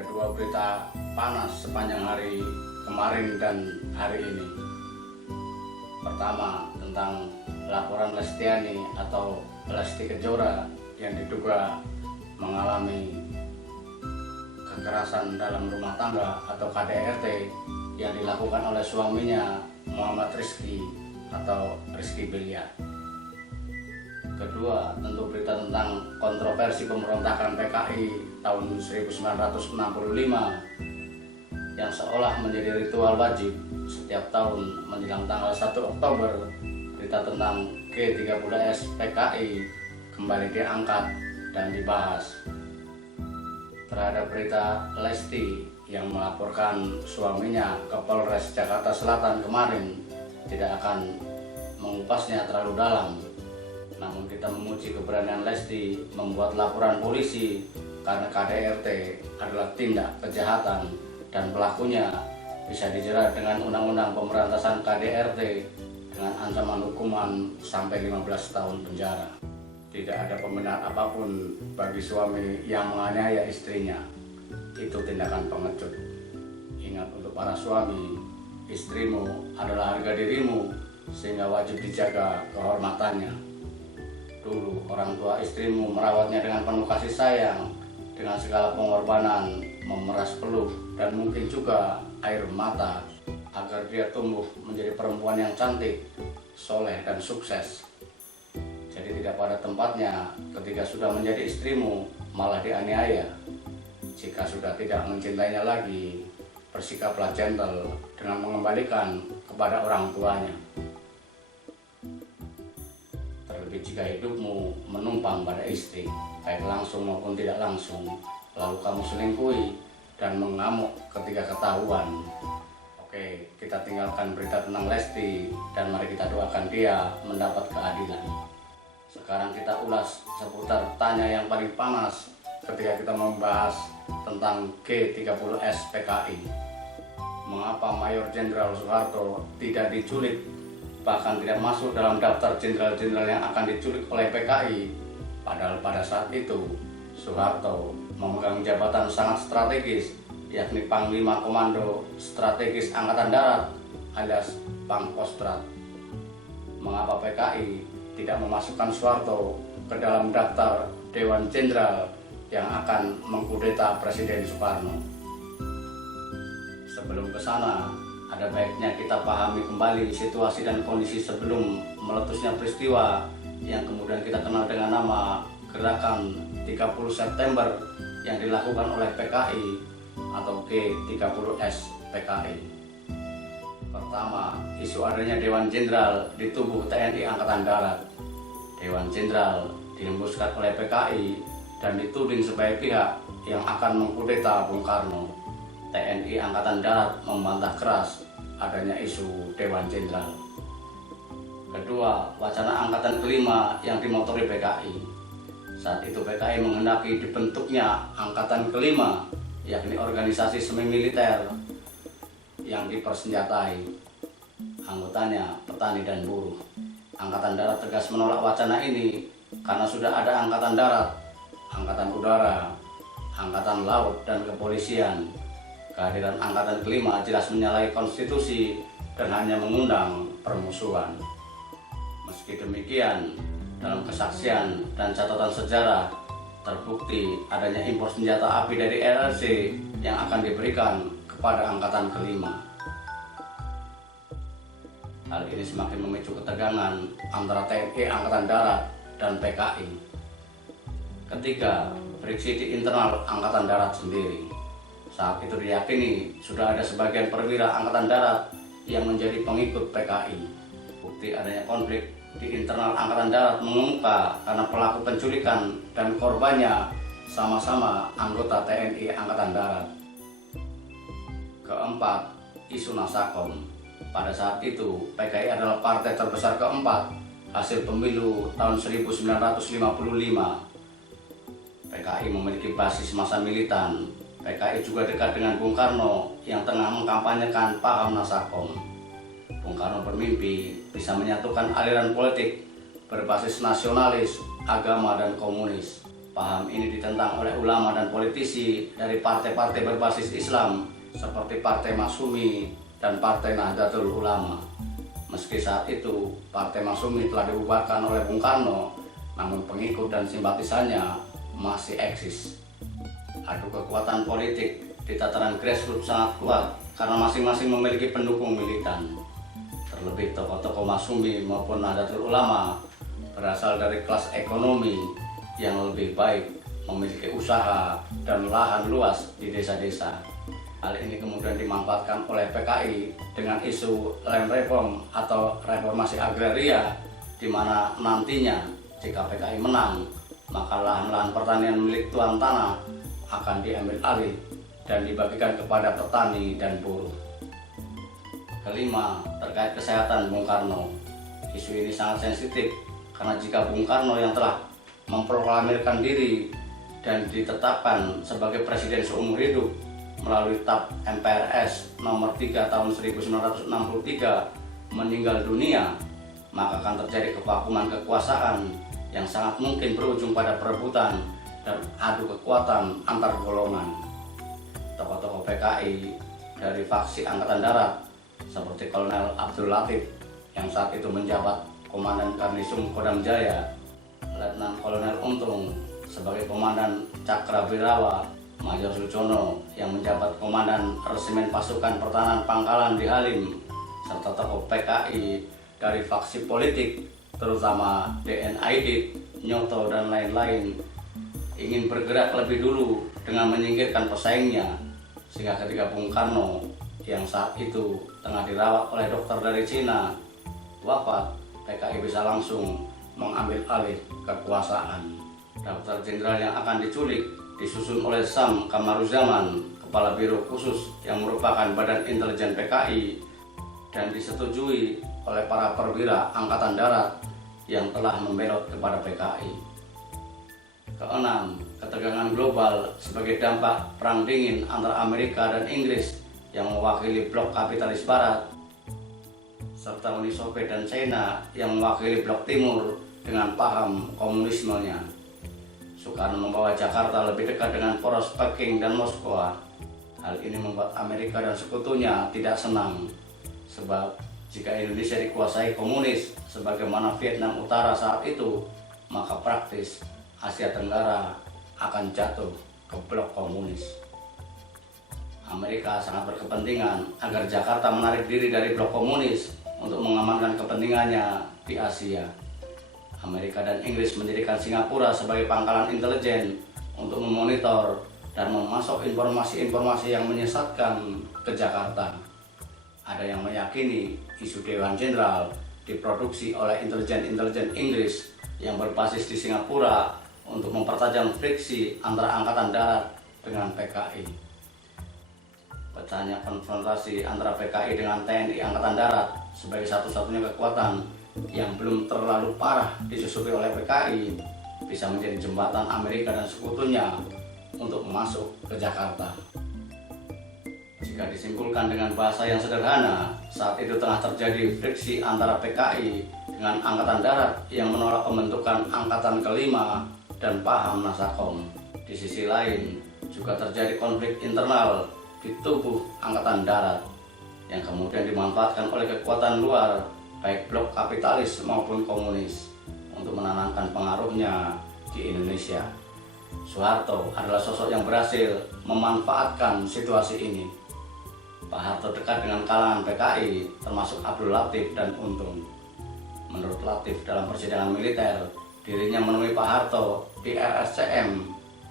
ada dua berita panas sepanjang hari kemarin dan hari ini. Pertama, tentang laporan Lestiani atau Lesti Kejora yang diduga mengalami kekerasan dalam rumah tangga atau KDRT yang dilakukan oleh suaminya Muhammad Rizky atau Rizky Bilyar. Kedua, tentu berita tentang kontroversi pemberontakan PKI tahun 1965 yang seolah menjadi ritual wajib setiap tahun menjelang tanggal 1 Oktober. Berita tentang G30S PKI kembali diangkat dan dibahas. Terhadap berita Lesti yang melaporkan suaminya ke Polres Jakarta Selatan kemarin, tidak akan mengupasnya terlalu dalam. Namun kita memuji keberanian Lesti membuat laporan polisi karena KDRT adalah tindak kejahatan dan pelakunya bisa dijerat dengan Undang-Undang Pemberantasan KDRT dengan ancaman hukuman sampai 15 tahun penjara. Tidak ada pembenar apapun bagi suami yang menganiaya istrinya. Itu tindakan pengecut. Ingat, untuk para suami, istrimu adalah harga dirimu sehingga wajib dijaga kehormatannya. Dulu orang tua istrimu merawatnya dengan penuh kasih sayang, dengan segala pengorbanan, memeras peluk dan mungkin juga air mata agar dia tumbuh menjadi perempuan yang cantik, soleh dan sukses. Jadi tidak pada tempatnya ketika sudah menjadi istrimu malah dianiaya. Jika sudah tidak mencintainya lagi, bersikaplah gentle dengan mengembalikan kepada orang tuanya. Terlebih jika hidupmu menumpang pada istri, baik langsung maupun tidak langsung, lalu kamu selingkuhi dan mengamuk ketika ketahuan. Oke, kita tinggalkan berita tentang Lesti dan mari kita doakan dia mendapat keadilan. Sekarang kita ulas seputar tanya yang paling panas ketika kita membahas tentang G30S PKI. Mengapa Mayor Jenderal Soeharto tidak diculik, bahkan tidak masuk dalam daftar jenderal-jenderal yang akan diculik oleh PKI? Padahal pada saat itu Soeharto memegang jabatan sangat strategis, yakni Panglima Komando Strategis Angkatan Darat alias Pangkostrat. Mengapa PKI tidak memasukkan Soeharto ke dalam daftar Dewan Jenderal yang akan mengkudeta Presiden Soekarno? Sebelum ke sana, ada baiknya kita pahami kembali situasi dan kondisi sebelum meletusnya peristiwa yang kemudian kita kenal dengan nama Gerakan 30 September yang dilakukan oleh PKI atau G30S PKI. Pertama, isu adanya Dewan Jenderal di tubuh TNI Angkatan Darat. Dewan Jenderal dihembuskan oleh PKI dan dituding sebagai pihak yang akan mengkudeta Bung Karno. TNI Angkatan Darat membantah keras adanya isu Dewan Jenderal. Kedua, wacana Angkatan Kelima yang dimotori PKI. Saat itu PKI menghendaki dibentuknya Angkatan Kelima, yakni organisasi semi militer yang dipersenjatai. Anggotanya petani dan buruh. Angkatan Darat tegas menolak wacana ini karena sudah ada Angkatan Darat, Angkatan Udara, Angkatan Laut dan Kepolisian. Kehadiran Angkatan Kelima jelas menyalahi konstitusi dan hanya mengundang permusuhan. Meski demikian, dalam kesaksian dan catatan sejarah terbukti adanya impor senjata api dari RRC yang akan diberikan kepada Angkatan Kelima. Hal ini semakin memicu ketegangan antara TNI Angkatan Darat dan PKI. Ketiga, friksi di internal Angkatan Darat sendiri. Saat itu diyakini sudah ada sebagian perwira Angkatan Darat yang menjadi pengikut PKI. Bukti adanya konflik di internal Angkatan Darat mengemuka karena pelaku penculikan dan korbannya sama-sama anggota TNI Angkatan Darat. Keempat, isu Nasakom. Pada saat itu, PKI adalah partai terbesar keempat hasil pemilu tahun 1955. PKI memiliki basis massa militan. PKI juga dekat dengan Bung Karno yang tengah mengkampanyekan paham Nasakom. Bung Karno bermimpi bisa menyatukan aliran politik berbasis nasionalis, agama, dan komunis. Paham ini ditentang oleh ulama dan politisi dari partai-partai berbasis Islam seperti Partai Masyumi dan Partai Nahdlatul Ulama. Meski saat itu Partai Masyumi telah dibubarkan oleh Bung Karno, namun pengikut dan simpatisannya masih eksis. Adu kekuatan politik di tataran grassroots sangat kuat karena masing-masing memiliki pendukung militan. Terlebih tokoh-tokoh Masyumi maupun Nahdlatul Ulama berasal dari kelas ekonomi yang lebih baik, memiliki usaha dan lahan luas di desa-desa. Hal ini kemudian dimanfaatkan oleh PKI dengan isu land reform atau reformasi agraria, di mana nantinya jika PKI menang, maka lahan-lahan pertanian milik tuan tanah akan diambil alih dan dibagikan kepada petani dan buruh. Kelima, terkait kesehatan Bung Karno. Isu ini sangat sensitif karena jika Bung Karno yang telah memproklamirkan diri dan ditetapkan sebagai presiden seumur hidup melalui TAP MPRS nomor 3 tahun 1963 meninggal dunia, maka akan terjadi kevakuman kekuasaan yang sangat mungkin berujung pada perebutan dan adu kekuatan antar golongan. Tokoh-tokoh PKI dari faksi Angkatan Darat seperti Kolonel Abdul Latif yang saat itu menjabat Komandan Karnisum Kodam Jaya, Letnan Kolonel Untung sebagai Komandan Cakrawirawa, Mayor Sujono yang menjabat Komandan Resimen Pasukan Pertahanan Pangkalan di Halim, serta tokoh PKI dari faksi politik terutama DNID, Nyoto dan lain-lain ingin bergerak lebih dulu dengan menyingkirkan pesaingnya, sehingga ketika Bung Karno yang saat itu tengah dirawat oleh dokter dari Cina wafat, PKI bisa langsung mengambil alih kekuasaan. Daftar jenderal yang akan diculik disusun oleh Sam Kamaruzaman, Kepala Biro Khusus yang merupakan badan intelijen PKI, dan disetujui oleh para perwira Angkatan Darat yang telah membelot kepada PKI. Keenam, ketegangan global sebagai dampak Perang Dingin antara Amerika dan Inggris yang mewakili blok kapitalis Barat, serta Uni Soviet dan China yang mewakili blok Timur dengan paham komunismenya. Soekarno membawa Jakarta lebih dekat dengan poros Peking dan Moskow. Hal ini membuat Amerika dan sekutunya tidak senang, sebab jika Indonesia dikuasai komunis sebagaimana Vietnam Utara saat itu, maka praktis Asia Tenggara akan jatuh ke blok komunis. Amerika sangat berkepentingan agar Jakarta menarik diri dari blok komunis untuk mengamankan kepentingannya di Asia. Amerika dan Inggris mendirikan Singapura sebagai pangkalan intelijen untuk memonitor dan memasok informasi-informasi yang menyesatkan ke Jakarta. Ada yang meyakini isu Dewan Jenderal diproduksi oleh intelijen Inggris yang berbasis di Singapura untuk mempertajam friksi antara Angkatan Darat dengan PKI. Pecahnya konfrontasi antara PKI dengan TNI Angkatan Darat sebagai satu-satunya kekuatan yang belum terlalu parah disusupi oleh PKI bisa menjadi jembatan Amerika dan sekutunya untuk masuk ke Jakarta. Jika disimpulkan dengan bahasa yang sederhana, saat itu tengah terjadi friksi antara PKI dengan Angkatan Darat yang menolak pembentukan Angkatan Kelima dan paham Nasakom. Di sisi lain, juga terjadi konflik internal di tubuh Angkatan Darat yang kemudian dimanfaatkan oleh kekuatan luar, baik blok kapitalis maupun komunis, untuk menanamkan pengaruhnya di Indonesia. Soeharto adalah sosok yang berhasil memanfaatkan situasi ini. Pak Harto dekat dengan kalangan PKI, termasuk Abdul Latif dan Untung. Menurut Latif, dalam persidangan militer, dirinya menemui Pak Harto di RSCM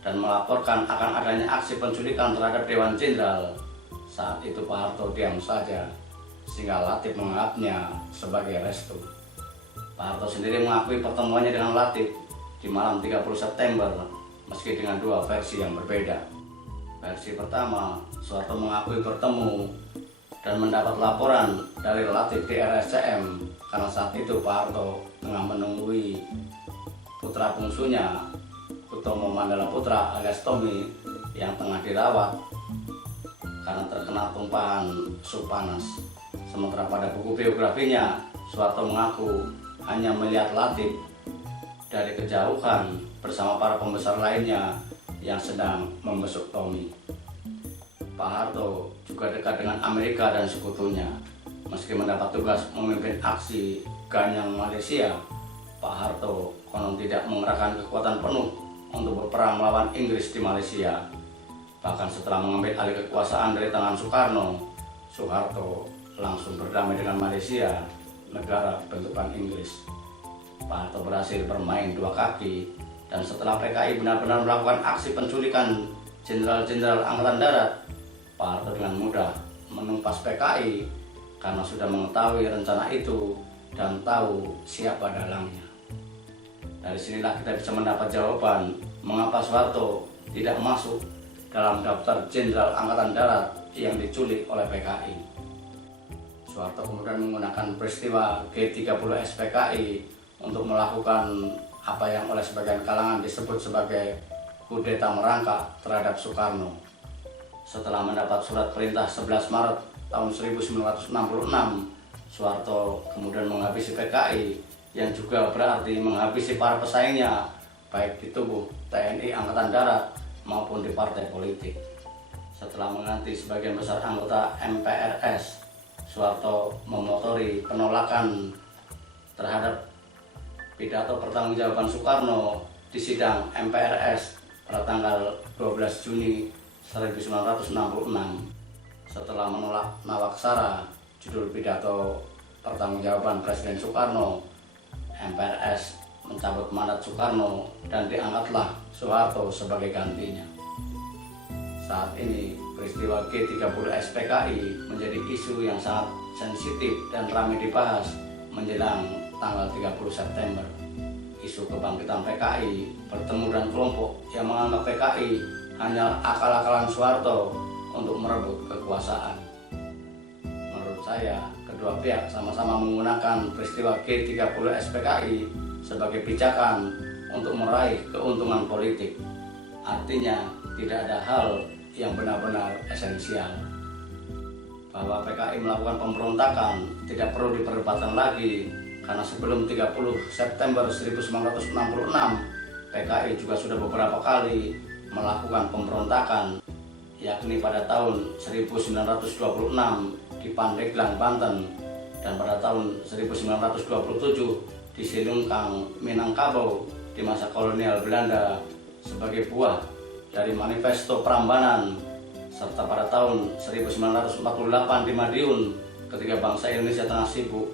dan melaporkan akan adanya aksi penculikan terhadap Dewan Jenderal. Saat itu Pak Harto diam saja, sehingga Latif menganggapnya sebagai restu. Pak Harto sendiri mengakui pertemuannya dengan Latif di malam 30 September, meski dengan dua versi yang berbeda. Versi pertama, Soeharto mengakui bertemu dan mendapat laporan dari Latif di RSCM karena saat itu Pak Harto tengah menunggui putra bungsunya, Utomo Mandala Putra alias Tommy, yang tengah dirawat karena terkena tumpahan sup panas. Sementara pada buku biografinya, Soeharto mengaku hanya melihat Latif dari kejauhan bersama para pembesar lainnya yang sedang membesuk Tommy. Pak Harto juga dekat dengan Amerika dan sekutunya. Meski mendapat tugas memimpin aksi Ganyang Malaysia, Pak Harto konon tidak mengerahkan kekuatan penuh untuk berperang melawan Inggris di Malaysia. Bahkan setelah mengambil alih kekuasaan dari tangan Soekarno, Soeharto langsung berdamai dengan Malaysia, negara bentukan Inggris. Pak Harto berhasil bermain dua kaki, dan setelah PKI benar-benar melakukan aksi penculikan jenderal-jenderal Angkatan Darat, Pak Harto dengan mudah menumpas PKI karena sudah mengetahui rencana itu dan tahu siapa dalangnya. Dari sinilah kita bisa mendapat jawaban mengapa Soeharto tidak masuk dalam daftar Jenderal Angkatan Darat yang diculik oleh PKI. Soeharto kemudian menggunakan peristiwa G30S PKI untuk melakukan apa yang oleh sebagian kalangan disebut sebagai kudeta merangkak terhadap Soekarno. Setelah mendapat surat perintah 11 Maret tahun 1966, Soeharto kemudian menghabisi PKI yang juga berarti menghabisi para pesaingnya baik di tubuh TNI Angkatan Darat maupun di partai politik. Setelah mengganti sebagian besar anggota MPRS, Soeharto memotori penolakan terhadap pidato pertanggungjawaban Soekarno di sidang MPRS pada tanggal 12 Juni 1966. Setelah menolak nawaksara judul pidato pertanggungjawaban Presiden Soekarno, MPRS mencabut mandat Soekarno dan diangkatlah Soeharto sebagai gantinya. Saat ini peristiwa G30S PKI menjadi isu yang sangat sensitif dan ramai dibahas menjelang tanggal 30 September. Isu kebangkitan PKI bertemu dengan kelompok yang menganggap PKI hanya akal-akalan Soeharto untuk merebut kekuasaan. Menurut saya, kedua pihak sama-sama menggunakan peristiwa G30S PKI sebagai pijakan untuk meraih keuntungan politik. Artinya, tidak ada hal yang benar-benar esensial. Bahwa PKI melakukan pemberontakan tidak perlu diperdebatkan lagi, karena sebelum 30 September 1966, PKI juga sudah beberapa kali melakukan pemberontakan, yakni pada tahun 1926 di Pandeglang, Banten, dan pada tahun 1927 di Silungkang, Minangkabau di masa kolonial Belanda sebagai buah dari Manifesto Prambanan, serta pada tahun 1948 di Madiun ketika bangsa Indonesia tengah sibuk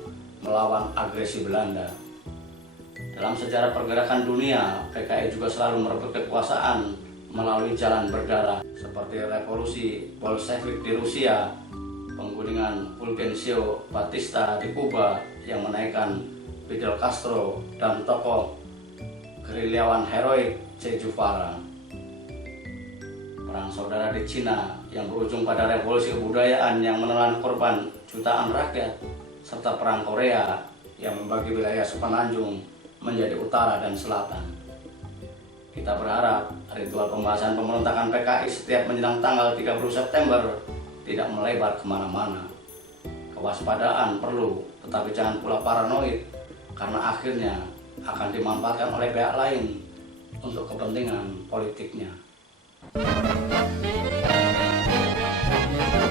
melawan agresi Belanda. Dalam sejarah pergerakan dunia, PKI juga selalu merebut kekuasaan melalui jalan berdarah seperti revolusi Bolshevik di Rusia, penggulingan Fulgencio Batista di Kuba yang menaikkan Fidel Castro, dan tokoh gerilyawan heroik Che Guevara. Perang saudara di Cina yang berujung pada revolusi kebudayaan yang menelan korban jutaan rakyat, serta perang Korea yang membagi wilayah semenanjung menjadi utara dan selatan. Kita berharap ritual pembahasan pemberontakan PKI setiap menjelang tanggal 30 September tidak melebar kemana-mana. Kewaspadaan perlu, tetapi jangan pula paranoid, karena akhirnya akan dimanfaatkan oleh pihak lain untuk kepentingan politiknya.